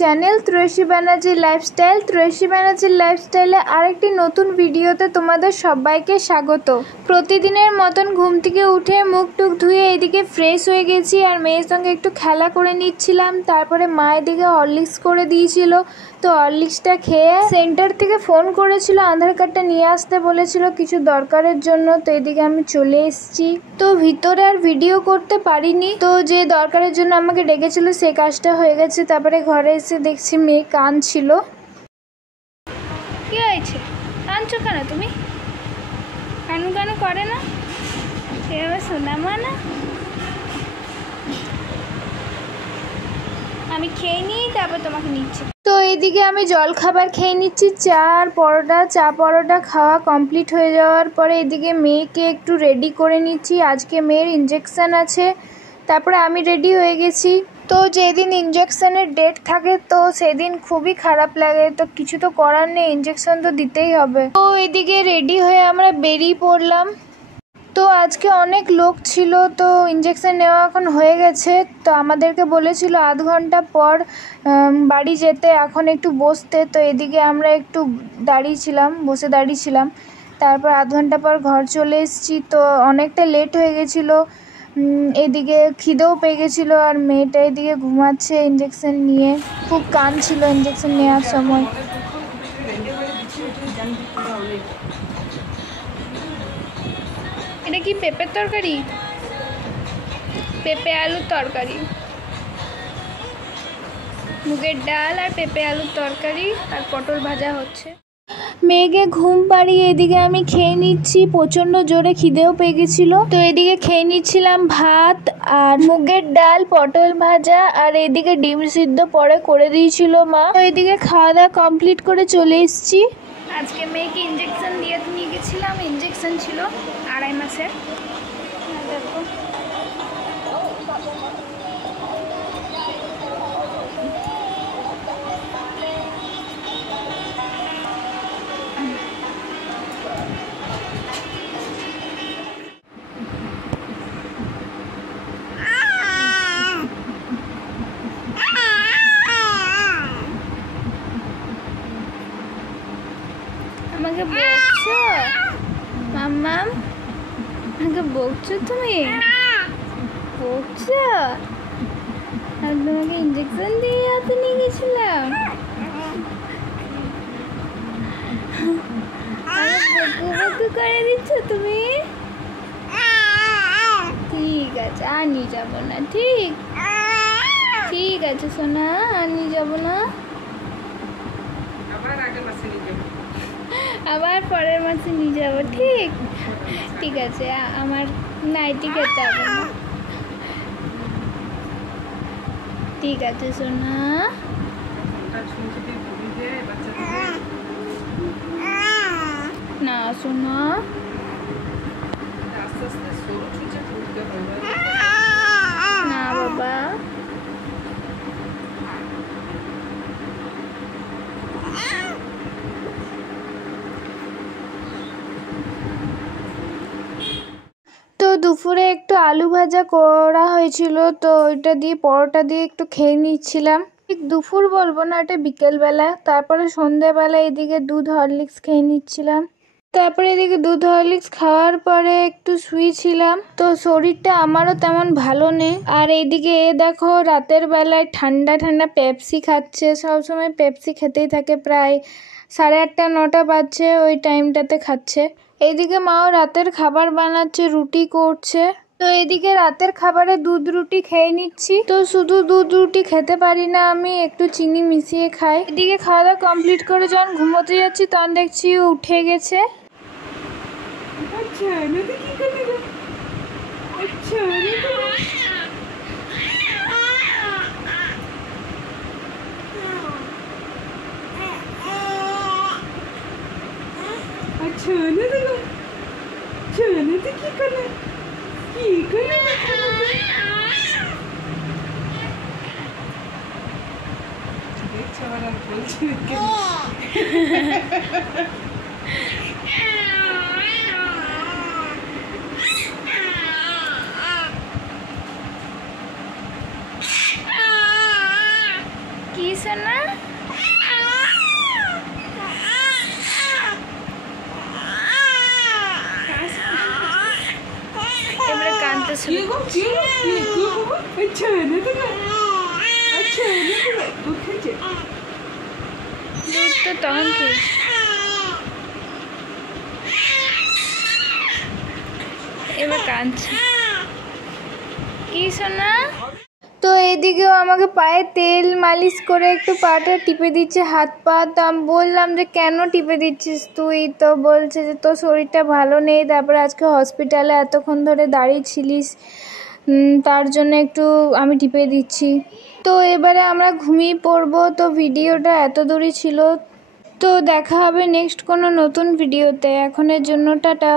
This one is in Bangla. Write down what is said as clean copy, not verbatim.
Channel Trayasi Banerjee lifestyle. ত্রয়সী ব্যানার্জির লাইফস্টাইলে আরেকটি নতুন ভিডিওতে তোমাদের সবাইকে স্বাগত। প্রতিদিনের মতন ঘুম থেকে উঠে মুখ টুক ধুয়ে এদিকে ফ্রেশ হয়ে গেছি আর মেয়ের সঙ্গে একটু খেলা করে নিচ্ছিলাম। তারপরে মা এদিকে হরলিক্স করে দিয়েছিল, তো হরলিক্সটা খেয়ে সেন্টার থেকে ফোন করেছিল, আধার কার্ডটা নিয়ে আসতে বলেছিল কিছু দরকারের জন্য। তো এদিকে আমি চলে এসেছি, তো ভিতরে আর ভিডিও করতে পারিনি। তো যে দরকারের জন্য আমাকে ডেকেছিল সে কাজটা হয়ে গেছে। তারপরে ঘরে এসে দেখছি মেয়ে কাঁদছিল। কি হয়েছে, কাঁদছো কেন তুমি? কানু কানু করে না, এভাবে শোনামা না। আমি খেয়ে নিই, তারপর তোমাকে নিচ্ছি। তো এইদিকে আমি জল খাবার খেয়ে নিচ্ছি, চা পরোটা খাওয়া কমপ্লিট হয়ে যাওয়ার পরে এদিকে মেয়েকে একটু রেডি করে নিচ্ছি। আজকে মেয়ের ইঞ্জেকশান আছে, তারপরে আমি রেডি হয়ে গেছি। তো যেদিন ইঞ্জেকশানের ডেট থাকে তো সেদিন খুবই খারাপ লাগে, তো কিছু তো করার নেই, ইঞ্জেকশন তো দিতেই হবে। তো এদিকে রেডি হয়ে আমরা বেরিয়ে পড়লাম। তো আজকে অনেক লোক ছিল, তো ইঞ্জেকশন নেওয়া এখন হয়ে গেছে। তো আমাদেরকে বলেছিল আধ ঘন্টা পর বাড়ি যেতে, এখন একটু বসতে। তো এদিকে আমরা একটু বসে দাঁড়িয়েছিলাম। তারপর আধ ঘন্টা পর ঘর চলে এসেছি। তো অনেকটা লেট হয়ে গেছিলো, এদিকে খিদেও পেয়ে গেছিলো। আর মেয়েটা এদিকে ঘুমাচ্ছে ইঞ্জেকশন নিয়ে, খুব কাঁদছিল ইঞ্জেকশন নেওয়ার সময়। এটা কি পেঁপের তরকারি? পেঁপে আলুর তরকারি, মুগের ডাল আর পেঁপে আলুর তরকারি আর পটল ভাজা হচ্ছে। মেয়েকে ঘুম পাড়িয়ে এদিকে আমি খেয়ে নিচ্ছি, প্রচণ্ড জোরে খিদেও পেয়ে গেছিলো। তো এদিকে খেয়ে নিচ্ছিলাম ভাত আর মুগের ডাল, পটল ভাজা আর এদিকে ডিম সিদ্ধ পরে করে দিয়েছিল মা। তো এদিকে খাওয়া দাওয়া কমপ্লিট করে চলে এসেছি। আজকে মেয়েকে ইঞ্জেকশন দিয়ে নিয়ে গেছিলাম, ইঞ্জেকশন ছিল 2.5 মাসের। দেখো আমাকে বকছো মাম্মাম, আমাকে বকছো তুমি? বকছো? আর তোমাকে ইঞ্জেকশন দিয়ে হাতে নিয়ে গেছিলাম, বকু করে দিচ্ছ তুমি? ঠিক আছে, আর নিয়ে যাবো না। ঠিক আছে সোনা, আর নিয়ে যাবো না। আবার পরের মাসে নিয়ে যাবো। ঠিক আছে, আমার নাইটি খেতে হবে না। ঠিক আছে সোনা। না সোনা, না বাবা। তো দুপুরে একটু আলু ভাজা করা হয়েছিল, তো ওইটা দিয়ে পরোটা দিয়ে একটু খেয়ে নিচ্ছিলাম। ঠিক দুপুর বলবো না, এটা বিকেলবেলা। তারপরে সন্ধ্যাবেলা এদিকে দুধ হরলিক্স খেয়ে নিচ্ছিলাম। তারপরে এদিকে দুধ হরলিক্স খাওয়ার পরে একটু শুয়েছিলাম। তো শরীরটা আমারও তেমন ভালো নেই। আর এইদিকে দেখো রাতের বেলায় ঠান্ডা ঠান্ডা পেপসি খাচ্ছে, সবসময় পেপসি খেতেই থাকে, প্রায় 8:30 9টা বাজছে ওই টাইমটাতে খাচ্ছে। এইদিকে মাও রাতের খাবার বানাচ্ছে, রুটি করছে। তো এদিকে রাতের খাবারে দুধ রুটি খেয়ে নিচ্ছি। তো শুধু দুধ রুটি খেতে পারি না আমি, একটু চিনি মিশিয়ে খাই। এদিকে খাওয়া দাওয়া কমপ্লিট করে যখন ঘুমোতে যাচ্ছি তখন দেখছি উঠে গেছে। কি সোনা? এবারে কাঁদতেছে। দুধ তো তখন খেয়েছি। এবার কাঁদছে কি সোনা। তো এদিকেও আমাকে পায়ে তেল মালিশ করে একটু পাটা টিপে দিচ্ছে, হাত পা। তো আমি বললাম যে কেন টিপে দিচ্ছিস তুই? তো বলছে যে তোর শরীরটা ভালো নেই, তারপরে আজকে হসপিটালে এতক্ষণ ধরে দাঁড়িয়ে ছিলিস, তার জন্য একটু আমি টিপে দিচ্ছি। তো এবারে আমরা ঘুমিয়ে পড়বো। তো ভিডিওটা এত দূরই ছিল। তো দেখা হবে নেক্সট কোনো নতুন ভিডিওতে। এখনের জন্য টাটা।